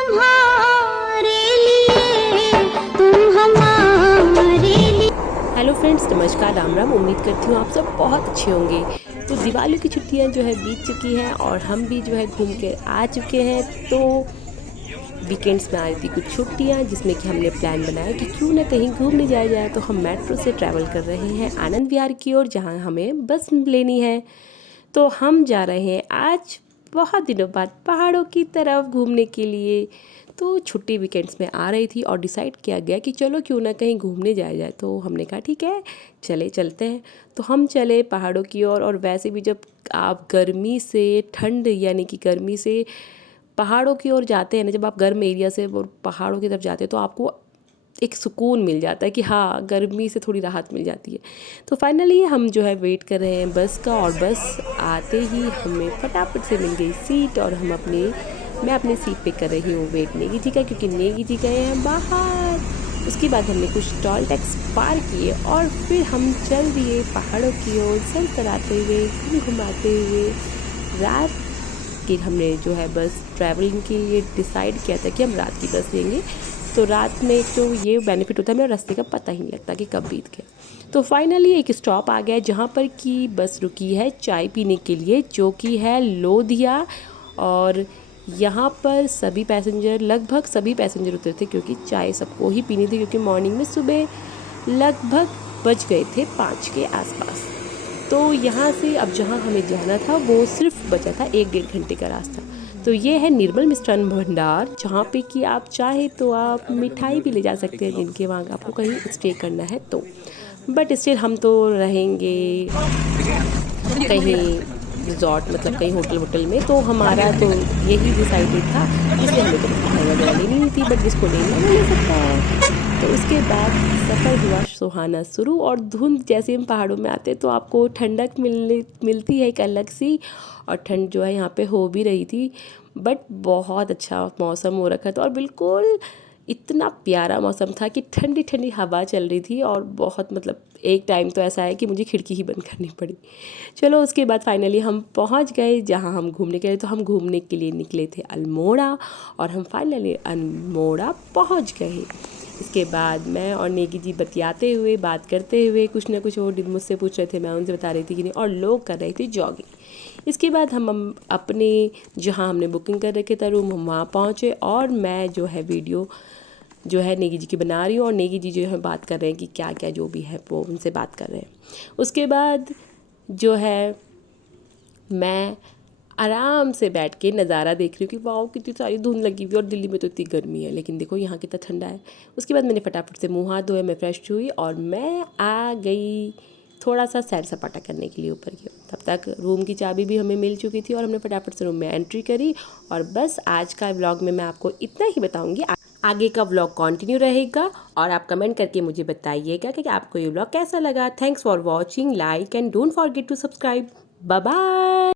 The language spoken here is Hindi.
तुम्हारे लिए, तुम हमारे लिए। हेलो फ्रेंड्स, नमस्कार, राम राम। उम्मीद करती हूँ आप सब बहुत अच्छे होंगे। तो दिवाली की छुट्टियाँ जो है बीत चुकी हैं और हम भी जो है घूम के आ चुके हैं। तो वीकेंड्स में आ रही थी कुछ छुट्टियाँ, जिसमें कि हमने प्लान बनाया कि क्यों ना कहीं घूमने जाया जाए। तो हम मेट्रो से ट्रैवल कर रहे हैं आनंद विहार की ओर, जहाँ हमें बस लेनी है। तो हम जा रहे हैं आज बहुत दिनों बाद पहाड़ों की तरफ घूमने के लिए। तो छुट्टी वीकेंड्स में आ रही थी और डिसाइड किया गया कि चलो क्यों ना कहीं घूमने जाया जाए। तो हमने कहा ठीक है, चलते हैं। तो हम चले पहाड़ों की ओर। और वैसे भी जब आप गर्मी से ठंड यानी कि गर्मी से पहाड़ों की ओर जाते हैं ना, जब आप गर्म एरिया से और पहाड़ों की तरफ जाते हैं तो आपको एक सुकून मिल जाता है कि हाँ, गर्मी से थोड़ी राहत मिल जाती है। तो फाइनली हम जो है वेट कर रहे हैं बस का, और बस आते ही हमें फटाफट से मिल गई सीट। और मैं अपनी सीट पे कर रही हूँ वेट नेगी जी का, क्योंकि नेगी जी गए हैं बाहर। उसके बाद हमने कुछ टॉल टैक्स पार किए और फिर हम चल दिए पहाड़ों की ओर, सर कराते हुए, घुमाते हुए। रात की हमने जो है बस ट्रैवलिंग के लिए डिसाइड किया था कि हम रात की बस लेंगे। तो रात में तो ये बेनिफिट होता है, हमें रास्ते का पता ही नहीं लगता कि कब बीत गया। तो फाइनली एक स्टॉप आ गया जहाँ पर कि बस रुकी है चाय पीने के लिए, जो कि है लोधिया। और यहाँ पर लगभग सभी पैसेंजर उतरे थे, क्योंकि चाय सबको ही पीनी थी, क्योंकि मॉर्निंग में सुबह लगभग बज गए थे 5 के आसपास। तो यहाँ से अब जहाँ हमें जाना था वो सिर्फ बचा था 1-1.5 घंटे का रास्ता। तो ये है निर्मल मिष्ठान भंडार, जहाँ पे कि आप चाहे तो आप मिठाई भी ले जा सकते हैं, जिनके वहाँ आपको कहीं स्टे करना है तो। बट स्टिल हम तो रहेंगे कहीं रिजॉर्ट, मतलब कहीं होटल में। तो हमारा तो यही डिसाइडेड था, इसलिए हमें तो मिठाई वगैरह लेनी नहीं थी, बट जिसको लेनी है वो ले सकता है। तो उसके बाद सफ़र हुआ सुहाना शुरू। और धुंध जैसे हम पहाड़ों में आते तो आपको ठंडक मिलती है एक अलग सी। और ठंड जो है यहाँ पे हो भी रही थी, बट बहुत अच्छा मौसम हो रखा था। और बिल्कुल इतना प्यारा मौसम था कि ठंडी ठंडी हवा चल रही थी। और बहुत मतलब एक टाइम तो ऐसा है कि मुझे खिड़की ही बंद करनी पड़ी। चलो उसके बाद फाइनली हम पहुंच गए जहां हम घूमने के लिए। तो हम घूमने के लिए निकले थे अल्मोड़ा, और हम फाइनली अल्मोड़ा पहुंच गए। इसके बाद मैं और नेगी जी बतियाते हुए, बात करते हुए, कुछ ना कुछ वो मुझसे पूछ रहे थे, मैं उनसे बता रही थी कि नहीं, और लोग कर रहे थे जॉगिंग। इसके बाद हम अपने जहाँ हमने बुकिंग कर रखे था रूम, हम वहाँ पहुँचे। और मैं जो है वीडियो जो है नेगी जी की बना रही हूँ, और नेगी जी जो है बात कर रहे हैं कि क्या क्या जो भी है वो उनसे बात कर रहे हैं। उसके बाद जो है मैं आराम से बैठ के नज़ारा देख रही हूँ कि वाह कितनी सारी धुंध लगी हुई, और दिल्ली में तो इतनी गर्मी है, लेकिन देखो यहाँ कितना ठंडा है। उसके बाद मैंने फटाफट से मुँह हाथ धोए, मैं फ्रेश हुई और मैं आ गई थोड़ा सा सैर सपाटा करने के लिए ऊपर की ओर। तब तक रूम की चाबी भी हमें मिल चुकी थी और हमने फटाफट से रूम में एंट्री करी। और बस आज का व्लॉग में मैं आपको इतना ही बताऊँगी, आगे का व्लॉग कंटिन्यू रहेगा। और आप कमेंट करके मुझे बताइएगा कि आपको ये व्लॉग कैसा लगा। Thanks for watching, like and don't forget to subscribe. Bye bye.